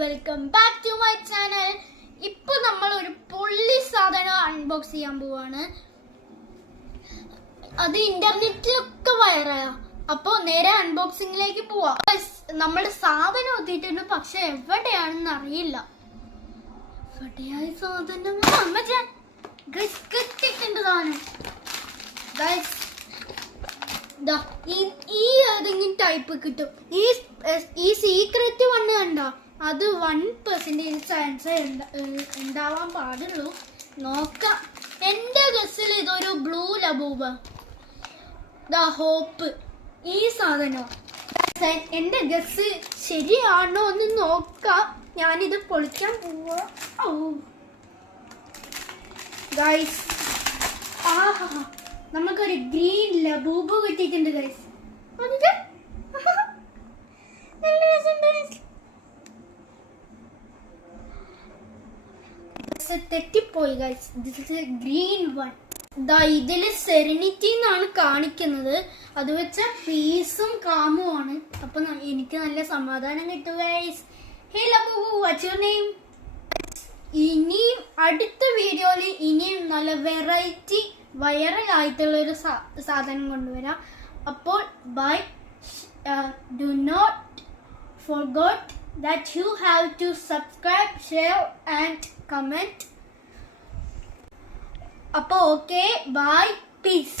Welcome back to my channel. ഇപ്പൊ നമ്മൾ ഒരു പൊള്ളി സാധനം അൺബോക്സ് ചെയ്യാൻ പോവാണ്. അത് ഇന്റർനെറ്റിലൊക്കെ വൈറലാ. അപ്പൊ നേരെ അൺബോക്സിംഗിലേക്ക് പോവാ. നമ്മുടെ സാധനം എത്തിയിട്ടുണ്ട്, പക്ഷെ എവിടെയാണെന്ന് അറിയില്ല. എവിടെയായി സാധനം? ഈ ഏതെങ്കിലും ടൈപ്പ് കിട്ടും. ഈ സീക്രറ്റ് വണ്ണ് കണ്ടോ? അത് 1% ചാൻസ് ഉണ്ടാവാൻ പാടുള്ളൂ. നോക്കാം. എന്റെ ഗസ്സിൽ ഇതൊരു ബ്ലൂ ലബൂബ, ഹോപ്പ്. ഈ സാധനം എന്റെ ഗസ് ശരിയാണോ എന്ന് നോക്കാം. ഞാനിത് പൊളിക്കാൻ പോവാ. ഗൈസ്, ആഹാ, നമുക്കൊരു ഗ്രീൻ ലബൂബ് കിട്ടിയിട്ടുണ്ട് ഗൈസ്. തെറ്റിപ്പോയി ഗൈസ്. This green one. ഇതില് സെറനിറ്റി എന്നാണ് കാണിക്കുന്നത്. അത് വെച്ച പീസും കാമും ആണ്. അപ്പൊ എനിക്ക് നല്ല സമാധാനം കിട്ടും guys. Hey Labubu, what's your name? ഇനിയും അടുത്ത വീഡിയോയിൽ ഇനിയും നല്ല വെറൈറ്റി വൈറലായിട്ടുള്ള ഒരു സാധനം കൊണ്ടുവരാം. അപ്പോൾ bye. Do not forget that you have to subscribe, share and comment. അപ്പോൾ ഓക്കെ, ബൈ, പീസ്.